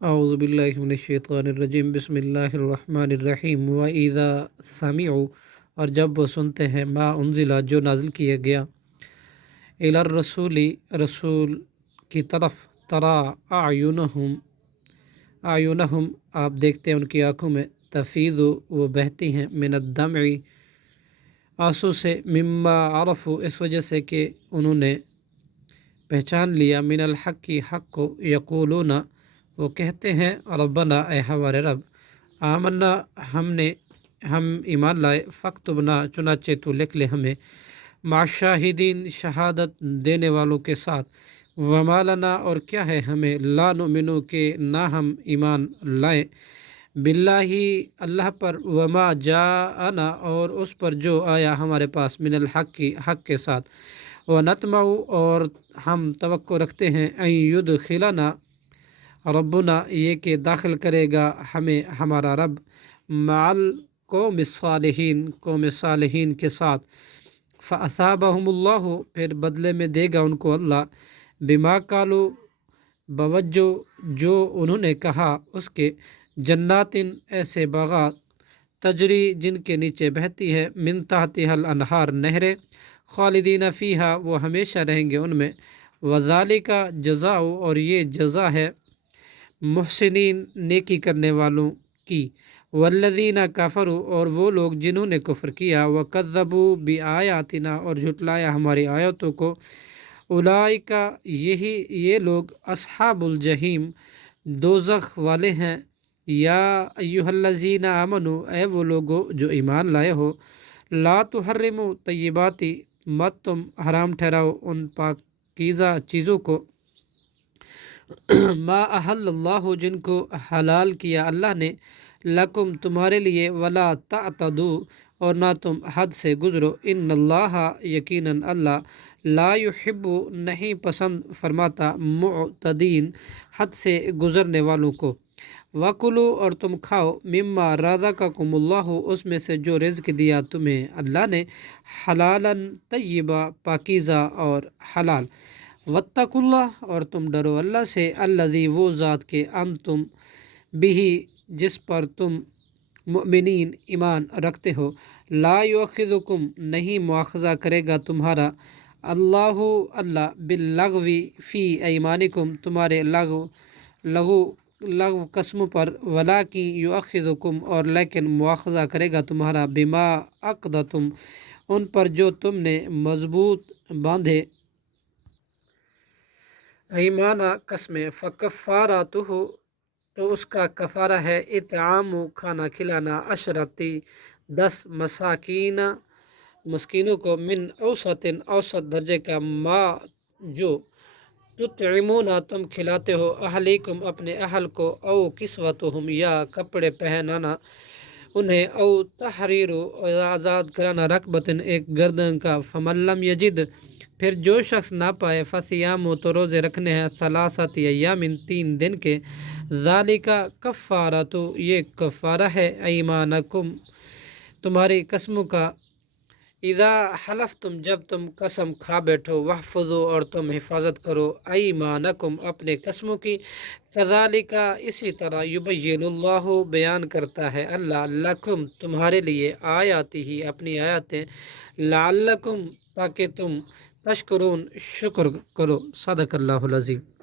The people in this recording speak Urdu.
اعوذ باللہ من الشیطان الرجیم بسم اللہ الرحمن الرحیم وَإِذَا سَمِعُوا اور جب وہ سنتے ہیں ما انزلہ جو نازل کیا گیا الی الرسول رسول کی طرف ترا اعینہم آپ دیکھتے ہیں ان کی آنکھوں میں تفیض وہ بہتی ہیں من الدمع آنسو سے مما عرفوا اس وجہ سے کہ انہوں نے پہچان لیا من الحق کی حق کو یقولون وہ کہتے ہیں ربنا اے ہمارے رب آمنا ہم ایمان لائے فاکتبنا چنانچہ تو لکھ لے ہمیں مع الشاہدین شہادت دینے والوں کے ساتھ وما لنا اور کیا ہے ہمیں لا نؤمن کہ نہ ہم ایمان لائیں باللہ اللہ پر وما جاءنا اور اس پر جو آیا ہمارے پاس من الحق کی حق کے ساتھ ونطمع اور ہم توقع رکھتے ہیں ان یدخلنا ربنا یہ کہ داخل کرے گا ہمیں ہمارا رب مع القوم الصالحین قوم صالحین کے ساتھ فاثابہم اللہ پھر بدلے میں دے گا ان کو اللہ بما قالوا بوجہ جو انہوں نے کہا اس کے جنات ایسے باغات تجری جن کے نیچے بہتی ہے من تحتها الانہار نہریں خالدین فیہا وہ ہمیشہ رہیں گے ان میں وذالک جزاء اور یہ جزا ہے محسنین نیکی کرنے والوں کی والذین کفروا اور وہ لوگ جنہوں نے کفر کیا وکذبوا بآیاتنا اور جھٹلایا ہماری آیتوں کو اولئک یہ لوگ اصحاب الجحیم دوزخ والے ہیں یا ایھا الذین آمنوا اے وہ لوگو جو ایمان لائے ہو لا تحرموا طیبات مت تم حرام ٹھہراؤ ان پاکیزہ چیزوں کو ما احل اللہ جن کو حلال کیا اللہ نے لکم تمہارے لیے ولا تعتدوا اور نہ تم حد سے گزرو ان اللہ یقیناً اللہ لا یحب نہیں پسند فرماتا معتدین حد سے گزرنے والوں کو وَكُلُوا اور تم کھاؤ مما رزقکم اللہ اس میں سے جو رزق دیا تمہیں اللہ نے حلالا طیبا پاکیزہ اور حلال واتقوا اللہ اور تم ڈرو اللہ سے الذی وہ ذات کے انتم بھی جس پر تم مؤمنین ایمان رکھتے ہو لا یؤاخذکم نہیں مواخذہ کرے گا تمہارا اللہ باللغو فی ایمانکم تمہارے لغو قسموں پر ولیکن یؤاخذکم اور لیکن مواخذہ کرے گا تمہارا بما عقدتم ان پر جو تم نے مضبوط باندھے ایمانہ قسمیں فکفاراتہ تو اس کا کفارہ ہے اطعام کھانا کھلانا عشرتی 10 مسکینوں کو من اوسط درجے کا ما جو تطعمون تم کھلاتے ہو اہلیکم اپنے اہل کو او کسوتہم یا کپڑے پہنانا انہیں او تحریر آزاد کرانا رقبتن ایک گردن کا فمن لم یجد پھر جو شخص نہ پائے فصیام تو روزے رکھنے ہیں ثلاثۃ ایام 3 دن کے ذالک کفارۃ یہ کفارہ ہے ایمانکم تمہاری قسموں کا اذا حلفتم جب تم قسم کھا بیٹھو واحفظوا اور تم حفاظت کرو ایمانکم اپنے قسموں کی کذالک اسی طرح یبین اللہ بیان کرتا ہے اللہ لکم تمہارے لیے آیاتہ ہی اپنی آیاتیں لعلکم تاکہ تم تشکرون شکر کرو صدق اللہ العظیم